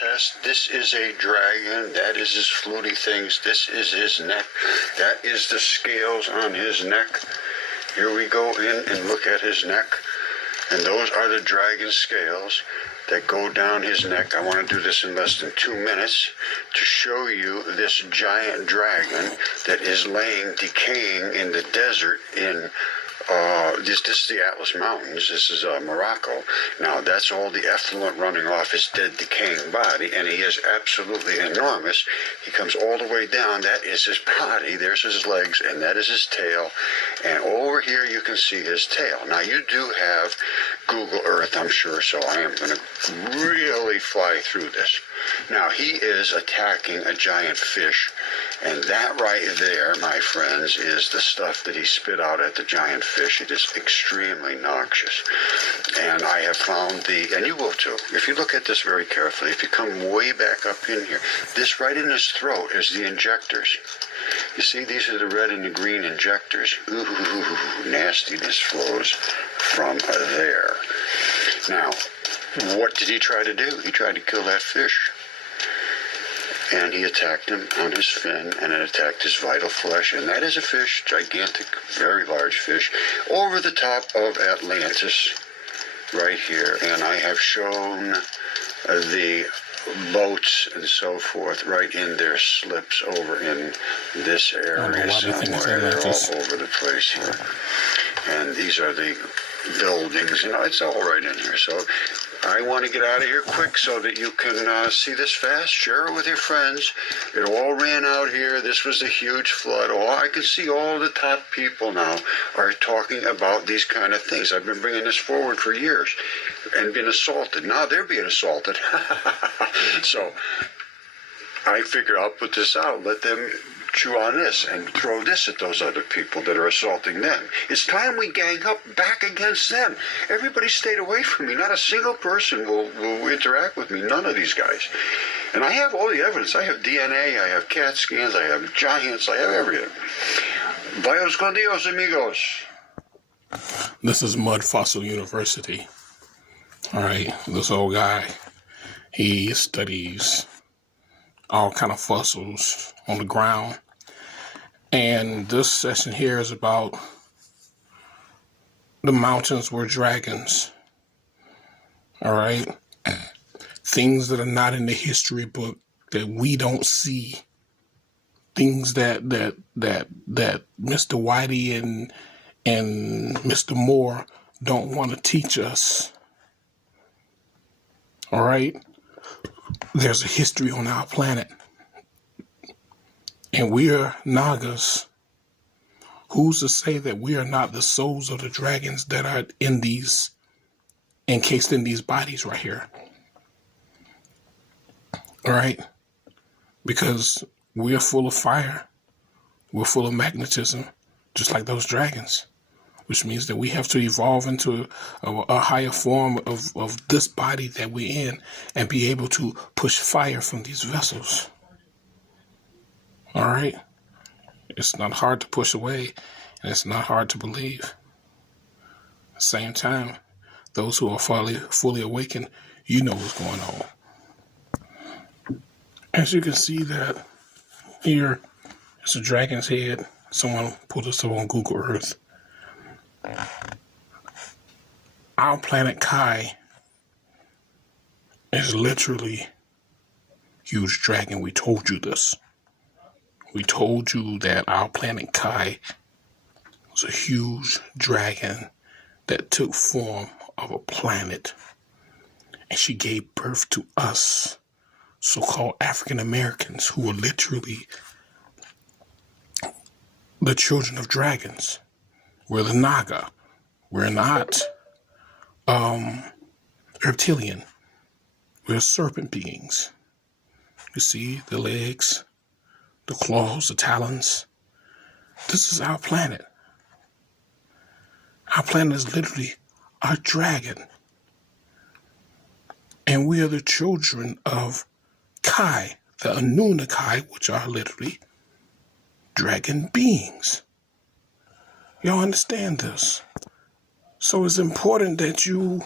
test. This is a dragon. That is his fluty things. This is his neck. That is the scales on his neck. Here we go in and look at his neck. And those are the dragon scales that go down his neck. I want to do this in less than 2 minutes to show you this giant dragon that is laying, decaying in the desert in this is the Atlas Mountains. This is Morocco. Now, that's all the effluent running off his dead, decaying body, and he is absolutely enormous. He comes all the way down. That is his body. There's his legs, and that is his tail. And over here, you can see his tail. Now, you do have Google Earth, I'm sure, so I am going to really fly through this. Now, he is attacking a giant fish, and that right there, my friends, is the stuff that he spit out at the giant fish. It is extremely noxious. And I have found and you will too, if you look at this very carefully, if you come way back up in here, this right in his throat is the injectors. You see, these are the red and the green injectors. Ooh, nastiness flows from there. Now, what did he try to do? He tried to kill that fish. And he attacked him on his fin, and it attacked his vital flesh. And that is a fish, gigantic, very large fish, over the top of Atlantis, right here. And I have shown the boats and so forth right in their slips over in this area somewhere. They're all over the place here. And these are the buildings. You know, it's all right in here. So I want to get out of here quick so that you can see this fast. Share it with your friends. It all ran out here. This was a huge flood. I can see all the top people now are talking about these kind of things. I've been bringing this forward for years and been assaulted. Now they're being assaulted. So I figure I'll put this out. Let them chew on this and throw this at those other people that are assaulting them. It's time we gang up back against them. Everybody stayed away from me. Not a single person will interact with me. None of these guys. And I have all the evidence. I have DNA, I have CAT scans, I have giants, I have everything. Vayos con Dios, amigos. This is Mud Fossil University. All right, this old guy, he studies all kind of fossils on the ground. And this session here is about the mountains were dragons. All right. Things that are not in the history book that we don't see. Things that Mr. Whitey and Mr. Moore don't want to teach us. All right. There's a history on our planet. And we are Nagas. Who's to say that we are not the souls of the dragons that are encased in these bodies right here? All right? Because we are full of fire. We're full of magnetism, just like those dragons. Which means that we have to evolve into a higher form of this body that we're in and be able to push fire from these vessels. All right? It's not hard to push away, and it's not hard to believe. At the same time, those who are fully awakened, you know what's going on. As you can see that here is a dragon's head. Someone put this up on Google Earth. Our planet Kai is literally huge dragon. We told you this. We told you that our planet Kai was a huge dragon that took form of a planet, and she gave birth to us, so-called African Americans, who are literally the children of dragons. We're the Naga. We're not reptilian. We're serpent beings. You see the legs, the claws, the talons. This is our planet. Our planet is literally a dragon. And we are the children of Kai, the Anuna Kai, which are literally dragon beings. Y'all understand this? So it's important that you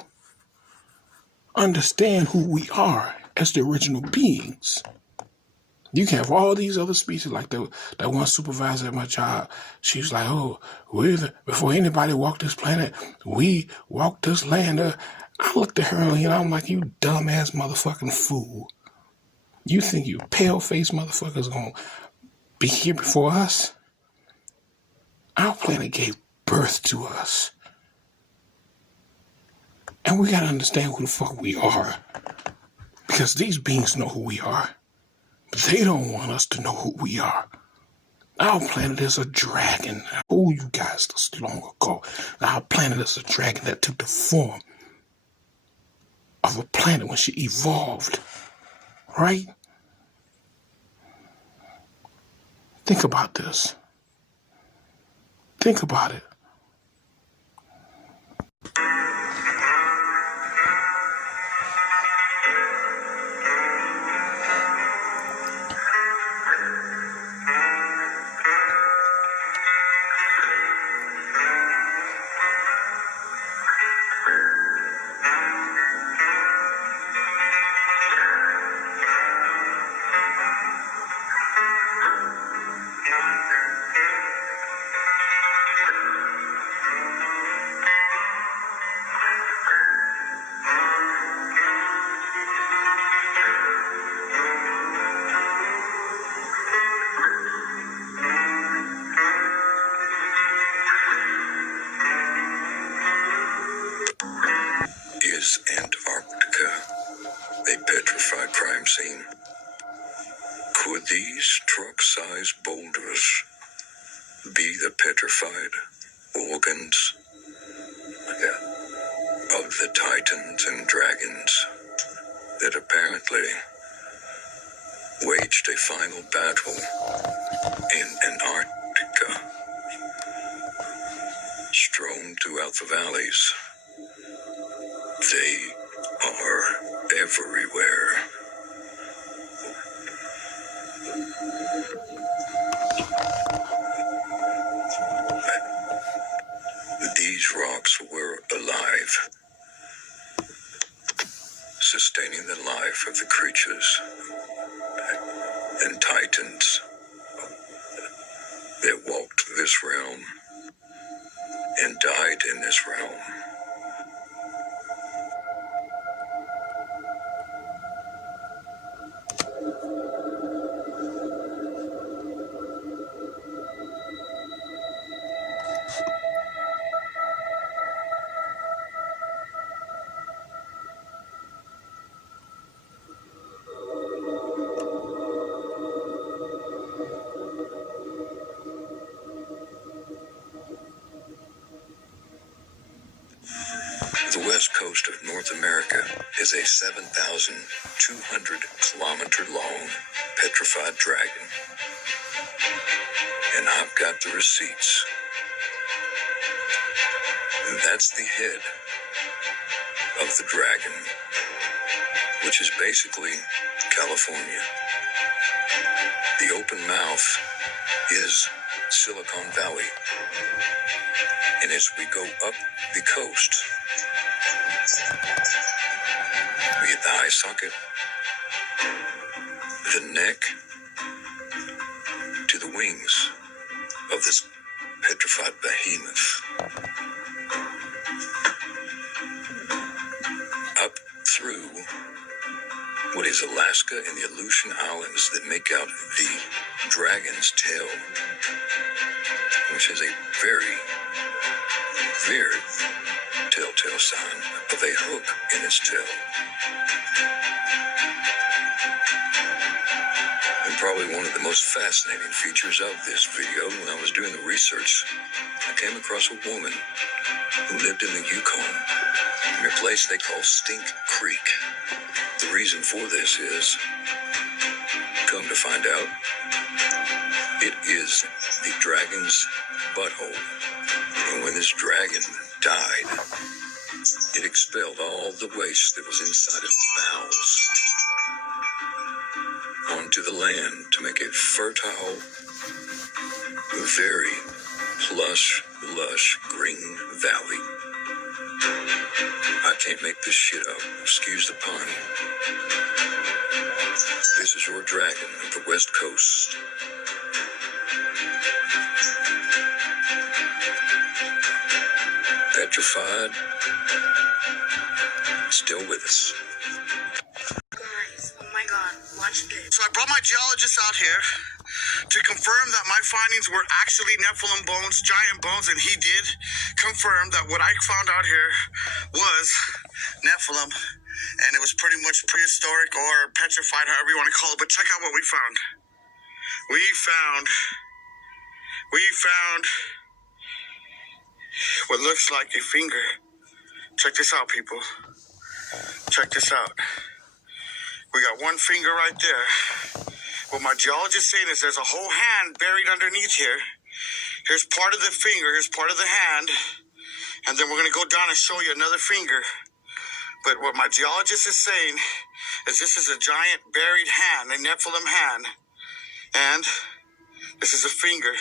understand who we are as the original beings. You can have all these other species, like that one supervisor at my job. She was like, "Oh, before anybody walked this planet, we walked this land." I looked at her and I'm like, "You dumbass motherfucking fool! You think you pale-faced motherfuckers gonna be here before us? Our planet gave birth to us. And we gotta understand who the fuck we are. Because these beings know who we are. But they don't want us to know who we are. Our planet is a dragon. I told you guys this long ago. Our planet is a dragon that took the form of a planet when she evolved. Right? Think about this. Think about it. Is Antarctica a petrified crime scene? Could these truck-sized boulders be the petrified organs of the titans and dragons that apparently waged a final battle in Antarctica, strewn throughout the valleys? They are everywhere. These rocks were alive, sustaining the life of the creatures and titans that walked this realm and died in this realm. The west coast of North America is a 7,200 kilometer long petrified dragon. And I've got the receipts. That's the head of the dragon, which is basically California. The open mouth is Silicon Valley. And as we go up the coast, we get the eye socket, the neck, to the wings of this petrified behemoth. Up through what is Alaska and the Aleutian Islands that make out the dragon's tail, which is a very, very telltale sign of a hook in its tail. And probably one of the most fascinating features of this video, when I was doing the research, I came across a woman who lived in the Yukon, in a place they call Stink Creek. The reason for this is, come to find out, it is the dragon's butthole. And when this dragon died, it expelled all the waste that was inside its bowels onto the land to make a fertile, very lush green valley. I can't make this shit up. Excuse the pun. This is your dragon of the West Coast. Petrified. Still with us. Guys, oh my god, watch this. So I brought my geologist out here to confirm that my findings were actually Nephilim bones, giant bones, and he did confirm that what I found out here was Nephilim, and it was pretty much prehistoric or petrified, however you want to call it. But check out what we found. We found what looks like a finger. Check this out, people. Check this out. We got one finger right there. What my geologist is saying is there's a whole hand buried underneath here. Here's part of the finger, here's part of the hand, and then we're going to go down and show you another finger. But what my geologist is saying is this is a giant buried hand, a Nephilim hand, and this is a finger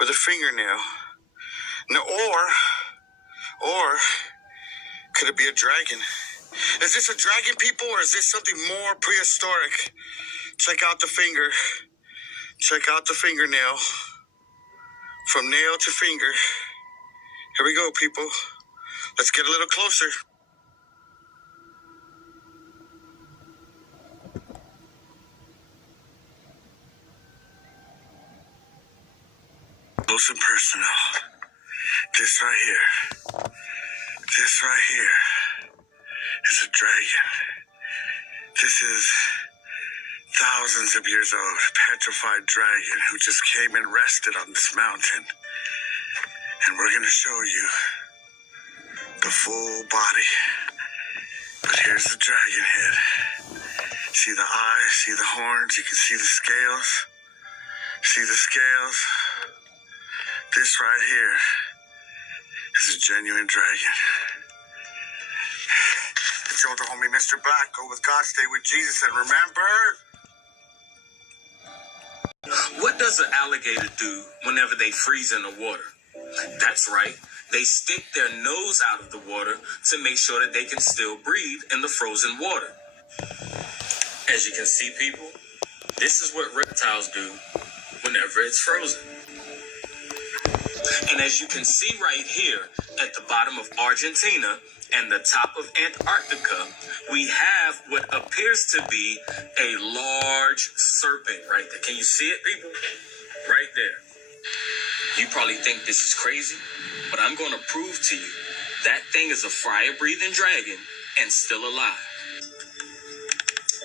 with a fingernail. Now, or could it be a dragon? Is this a dragon, people, or is this something more prehistoric? Check out the finger. Check out the fingernail. From nail to finger. Here we go, people. Let's get a little closer. Close and personal. This right here. This right here is a dragon. This is thousands of years old, petrified dragon who just came and rested on this mountain. And we're going to show you the full body. But here's the dragon head. See the eyes, see the horns, you can see the scales. See the scales? This right here is a genuine dragon. It's your older homie, Mr. Black. Go with God, stay with Jesus, and remember... What does an alligator do whenever they freeze in the water? That's right. They stick their nose out of the water to make sure that they can still breathe in the frozen water. As you can see, people, this is what reptiles do whenever it's frozen. And as you can see right here at the bottom of Argentina and the top of Antarctica, we have what appears to be a large serpent right there. Can you see it, people? Right there. You probably think this is crazy, but I'm going to prove to you that thing is a fire-breathing dragon and still alive.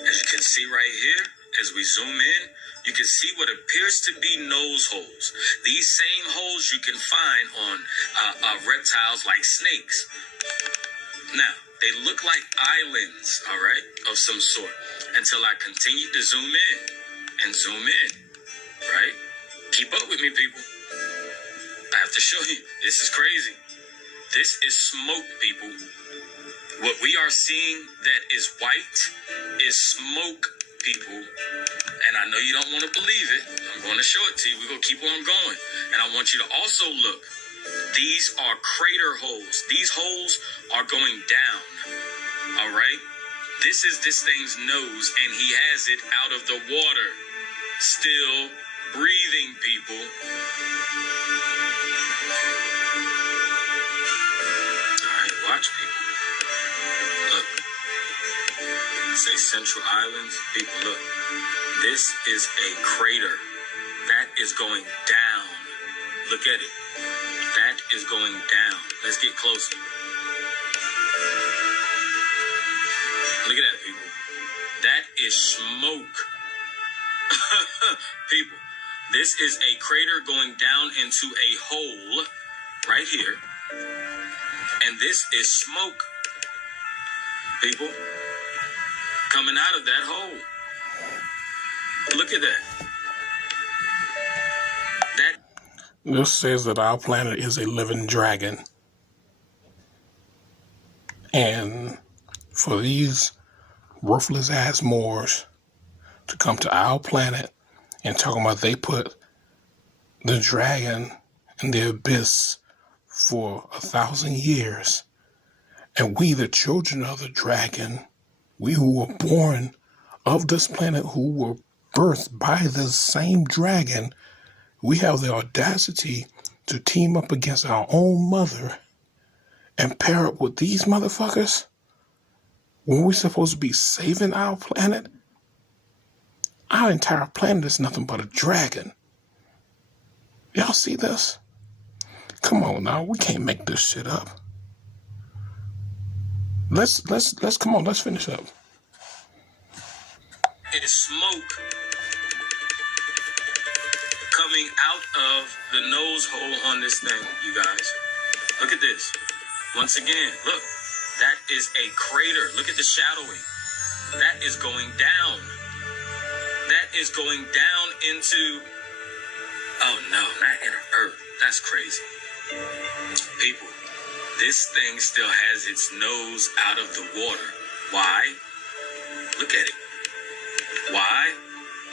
As you can see right here, as we zoom in, you can see what appears to be nose holes. These same holes you can find on reptiles like snakes. Now, they look like islands, all right, of some sort, until I continue to zoom in and zoom in, right? Keep up with me, people. I have to show you. This is crazy. This is smoke, people. What we are seeing that is white is smoke, people. And I know you don't want to believe it. I'm going to show it to you. We're going to keep on going. And I want you to also look. These are crater holes. These holes are going down. All right? This is this thing's nose, and he has it out of the water. Still breathing, people. All right, watch, people. Look. Say Central Islands. People, look. This is a crater. That is going down. Look at it. That is going down. Let's get closer. Look at that, people. That is smoke. People, this is a crater going down into a hole right here. And this is smoke. People, coming out of that hole. Look at that. This says that our planet is a living dragon. And for these worthless ass Moors to come to our planet and talking about they put the dragon in the abyss for 1,000 years And we, the children of the dragon, we who were born of this planet, who were birthed by the same dragon, we have the audacity to team up against our own mother and pair up with these motherfuckers when we're supposed to be saving our planet. Our entire planet is nothing but a dragon. Y'all see this? Come on now, we can't make this shit up. Let's come on, let's finish up. It is smoke coming out of the nose hole on this thing, you guys. Look at this. Once again, look. That is a crater. Look at the shadowing. That is going down. That is going down into... Oh no, not inner Earth. That's crazy. People, this thing still has its nose out of the water. Why? Look at it. Why?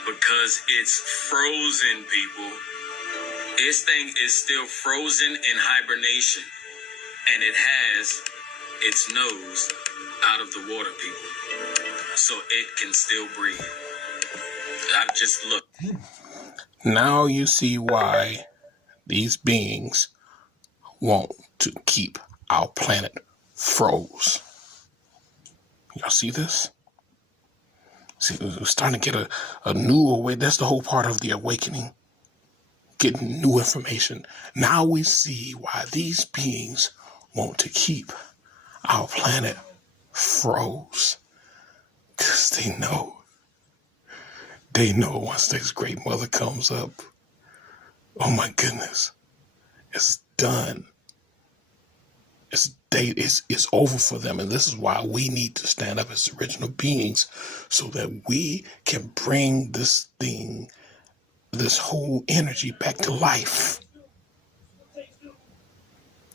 Because it's frozen, people. This thing is still frozen in hibernation. And it has its nose out of the water, people. So it can still breathe. I've just looked. Now you see why these beings want to keep our planet froze. Y'all see this? See, we're starting to get a new way. That's the whole part of the awakening. Getting new information. Now we see why these beings want to keep our planet froze. Because they know once this great mother comes up, oh my goodness, it's done. It's over for them. And this is why we need to stand up as original beings so that we can bring this thing, this whole energy back to life.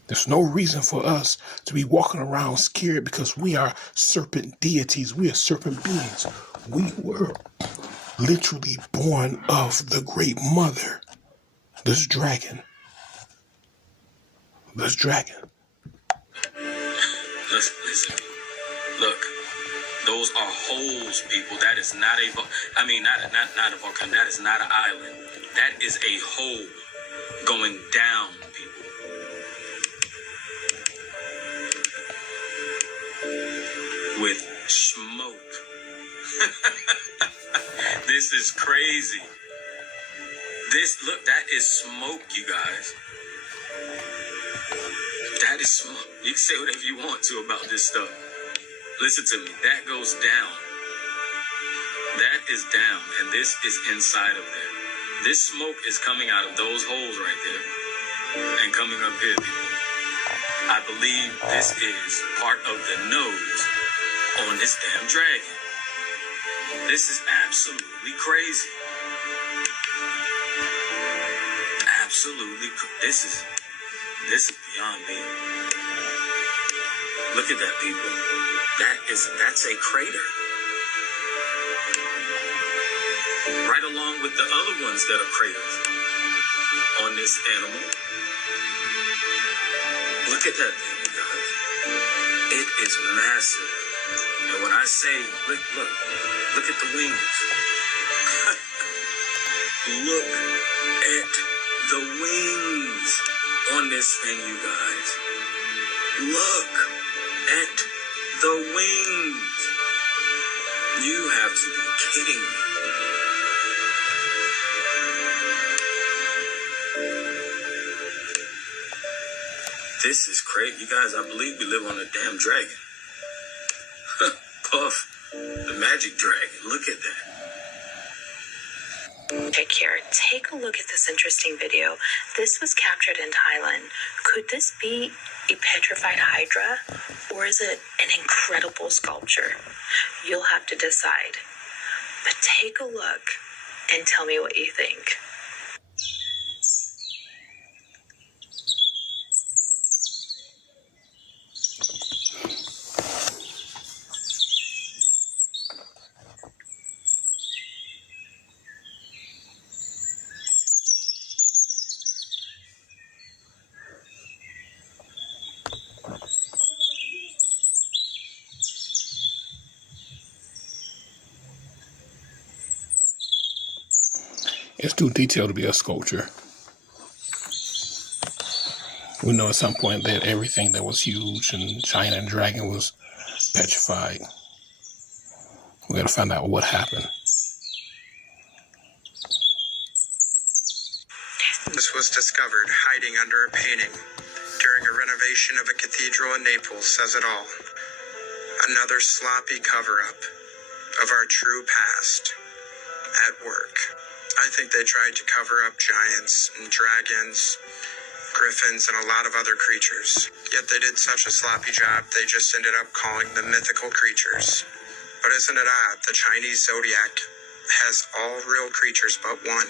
There's no reason for us to be walking around scared because we are serpent deities. We are serpent beings. We were literally born of the great mother, this dragon. This dragon. Listen. Look. Those are holes, people. That is not a not a volcano. That is not an island. That is a hole going down, people. With smoke. This is crazy. Look, that is smoke, you guys. That is smoke. You can say whatever you want to about this stuff. Listen to me. That goes down. That is down, and this is inside of there. This smoke is coming out of those holes right there and coming up here, people. I believe this is part of the nose on this damn dragon. This is absolutely crazy. Absolutely. This is beyond me. Look at that, people. That's a crater. Right along with the other ones that are craters on this animal. Look at that thing, you guys. It is massive. And when I say, look at the wings. Look at the wings on this thing, you guys. Look at the wings. You have to be kidding me. This is crazy. You guys, I believe we live on a damn dragon. Puff, the magic dragon. Look at that. Here, take a look at this interesting video. This was captured in Thailand. Could this be a petrified hydra, or is it an incredible sculpture? You'll have to decide. But take a look and tell me what you think. It's too detailed to be a sculpture. We know at some point that everything that was huge and giant and dragon was petrified. We got to find out what happened. This was discovered hiding under a painting during a renovation of a cathedral in Naples says it all. Another sloppy cover-up of our true past at work. I think they tried to cover up giants and dragons, griffins, and a lot of other creatures. Yet they did such a sloppy job, they just ended up calling them mythical creatures. But isn't it odd, the Chinese zodiac has all real creatures but one.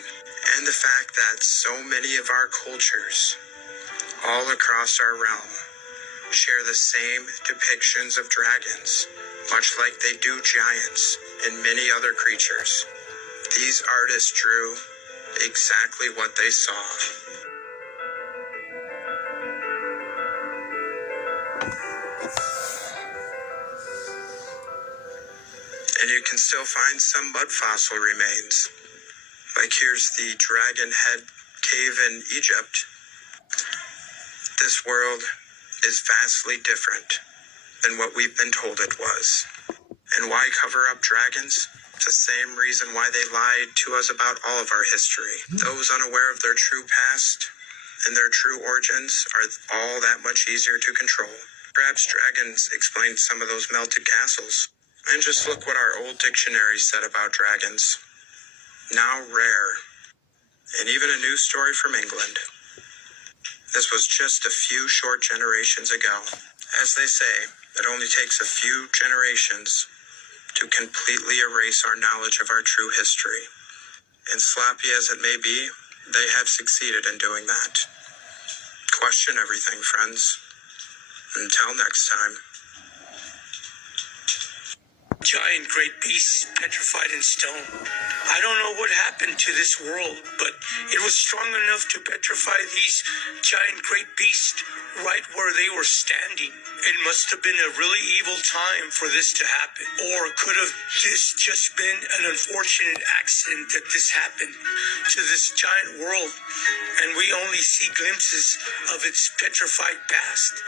And the fact that so many of our cultures, all across our realm, share the same depictions of dragons, much like they do giants and many other creatures. These artists drew exactly what they saw. And you can still find some mud fossil remains. Like here's the Dragon Head Cave in Egypt. This world is vastly different than what we've been told it was. And why cover up dragons? It's the same reason why they lied to us about all of our history. Those unaware of their true past and their true origins are all that much easier to control. Perhaps dragons explain some of those melted castles. And just look what our old dictionary said about dragons. Now rare, and even a news story from England. This was just a few short generations ago. As they say, it only takes a few generations to completely erase our knowledge of our true history. And sloppy as it may be, they have succeeded in doing that. Question everything, friends. Until next time. Giant great beasts petrified in stone. I don't know what happened to this world, but it was strong enough to petrify these giant great beasts right where they were standing. It must have been a really evil time for this to happen. Or could have this just been an unfortunate accident that this happened to this giant world, and we only see glimpses of its petrified past.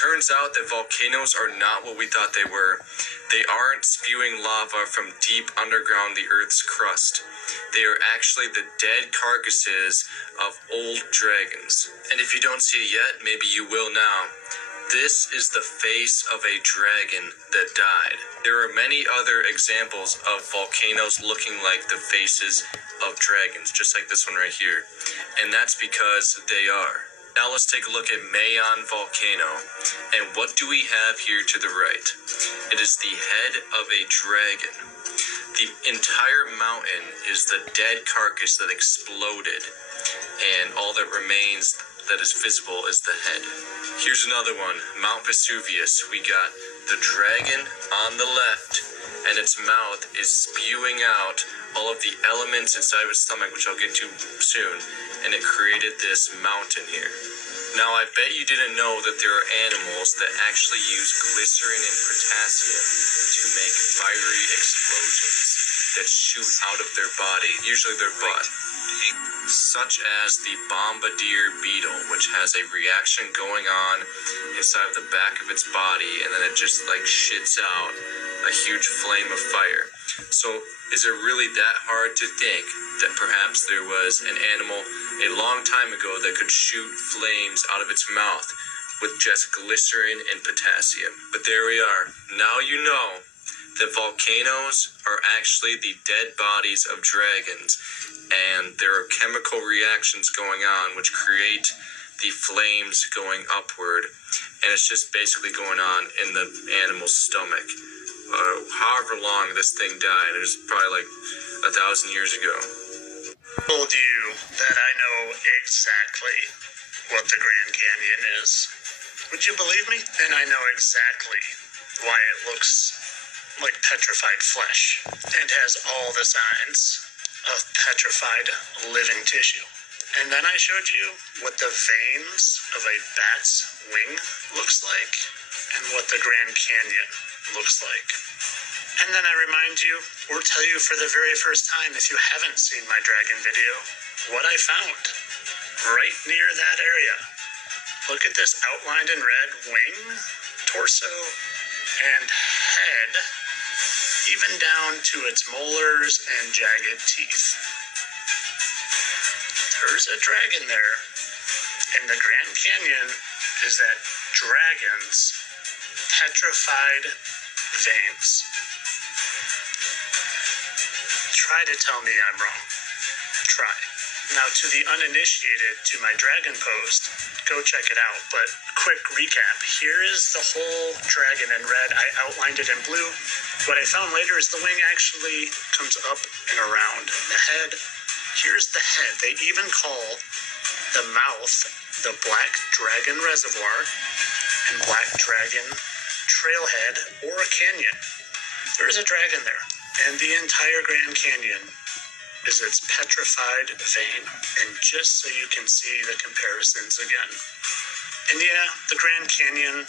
Turns out that volcanoes are not what we thought they were. They aren't spewing lava from deep underground the Earth's crust. They are actually the dead carcasses of old dragons. And if you don't see it yet, maybe you will now. This is the face of a dragon that died. There are many other examples of volcanoes looking like the faces of dragons, just like this one right here. And that's because they are. Now let's take a look at Mayon Volcano. And what do we have here to the right? It is the head of a dragon. The entire mountain is the dead carcass that exploded, and all that remains that is visible is the head. Here's another one, Mount Vesuvius. We got the dragon on the left, and its mouth is spewing out all of the elements inside of its stomach, which I'll get to soon, and it created this mountain here. Now, I bet you didn't know that there are animals that actually use glycerin and potassium to make fiery explosions that shoot out of their body, usually their butt, such as the bombardier beetle, which has a reaction going on inside of the back of its body, and then it just like shits out a huge flame of fire. So is it really that hard to think that perhaps there was an animal a long time ago that could shoot flames out of its mouth with just glycerin and potassium? But there we are. Now you know that volcanoes are actually the dead bodies of dragons, and there are chemical reactions going on which create the flames going upward, and it's just basically going on in the animal's stomach. However long this thing died, it was probably like 1,000 years ago. Told you that I know exactly what the Grand Canyon is. Would you believe me? And I know exactly why it looks like petrified flesh and has all the signs of petrified living tissue. And then I showed you what the veins of a bat's wing looks like and what the Grand Canyon looks like. And then I remind you, or tell you for the very first time, if you haven't seen my dragon video, what I found right near that area. Look at this outlined in red wing, torso, and head, even down to its molars and jagged teeth. There's a dragon there, and the Grand Canyon is that dragon's petrified veins. Try to tell me I'm wrong. Try. Now, to the uninitiated, to my dragon post, go check it out. But quick recap. Here is the whole dragon in red. I outlined it in blue. What I found later is the wing actually comes up and around the head. Here's the head. They even call the mouth the Black Dragon Reservoir and Black Dragon Trailhead or a canyon. There is a dragon there. And the entire Grand Canyon is its petrified vein. And just so you can see the comparisons again. And yeah, the Grand Canyon,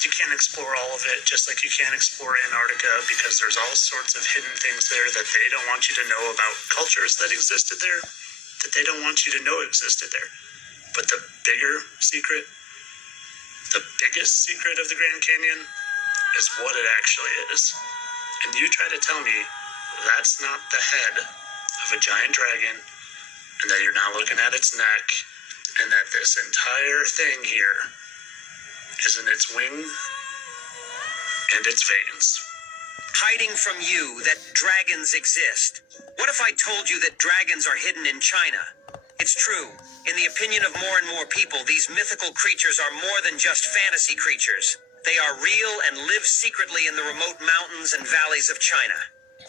you can't explore all of it, just like you can't explore Antarctica, because there's all sorts of hidden things there that they don't want you to know about, cultures that existed there that they don't want you to know existed there. But the bigger secret, the biggest secret of the Grand Canyon is what it actually is. And you try to tell me that's not the head of a giant dragon, and that you're not looking at its neck, and that this entire thing here is in its wing and its veins. Hiding from you that dragons exist. What if I told you that dragons are hidden in China? It's true. In the opinion of more and more people, these mythical creatures are more than just fantasy creatures. They are real and live secretly in the remote mountains and valleys of China.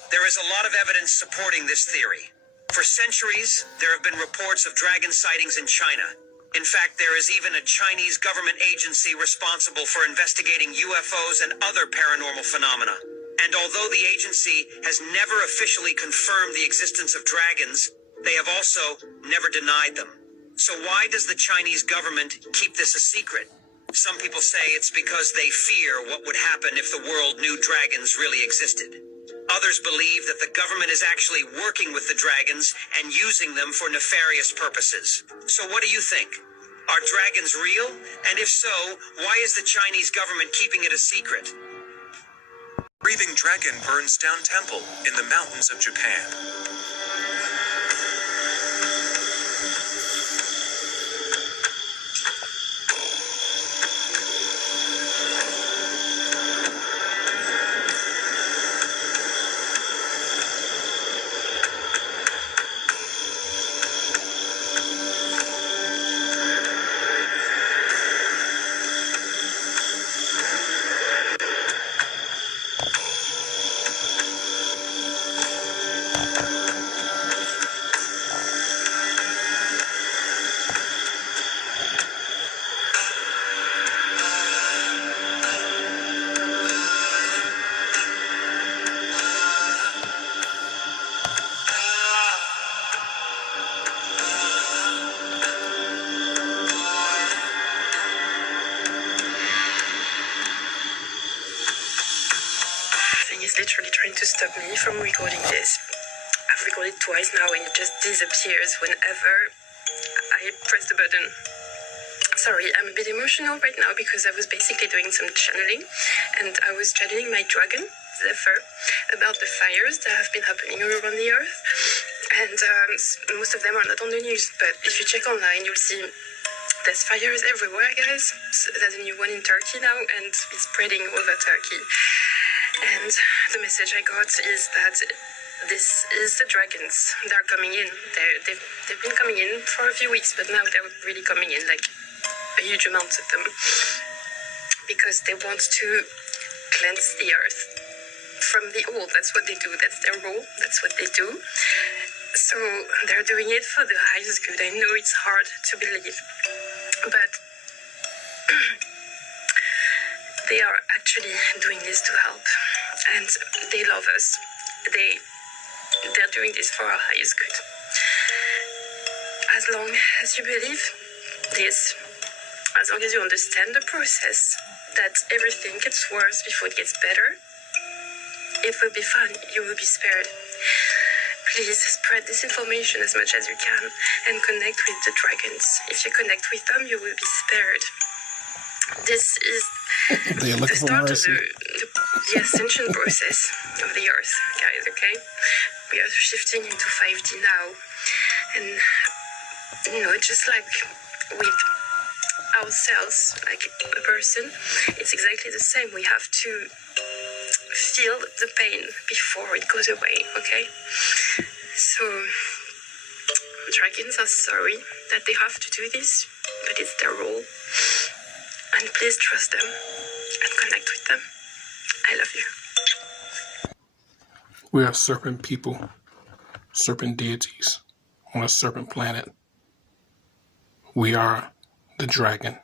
There is a lot of evidence supporting this theory. For centuries, there have been reports of dragon sightings in China. In fact, there is even a Chinese government agency responsible for investigating UFOs and other paranormal phenomena. And although the agency has never officially confirmed the existence of dragons, they have also never denied them. So why does the Chinese government keep this a secret? Some people say it's because they fear what would happen if the world knew dragons really existed. Others believe that the government is actually working with the dragons and using them for nefarious purposes. So what do you think? Are dragons real? And if so, why is the Chinese government keeping it a secret? Breathing dragon burns down temple in the mountains of Japan. He's literally trying to stop me from recording this. recorded twice now, and it just disappears whenever I press the button. Sorry, I'm a bit emotional right now because I was basically doing some channeling, and I was channeling my dragon, Zephyr, about the fires that have been happening around the earth. And most of them are not on the news, but if you check online, you'll see there's fires everywhere, guys. So there's a new one in Turkey now, and it's spreading over Turkey. And the message I got is that this is the dragons. They're coming in. They've been coming in for a few weeks, but now they're really coming in, like a huge amount of them, because they want to cleanse the earth from the old. That's what they do. That's their role. That's what they do. So they're doing it for the highest good. I know it's hard to believe, but they are actually doing this to help, and they love us. They're doing this for our highest good. As long as you believe this, as long as you understand the process, that everything gets worse before it gets better, it will be fine. You will be spared. Please spread this information as much as you can and connect with the dragons. If you connect with them, you will be spared. This is the start of the ascension process of the earth, guys, okay? We are shifting into 5D now. And, just like with ourselves, like a person, it's exactly the same. We have to feel the pain before it goes away, okay? So, dragons are sorry that they have to do this, but it's their role. And please trust them and connect with them. I love you. We are serpent people, serpent deities on a serpent planet. We are the dragon.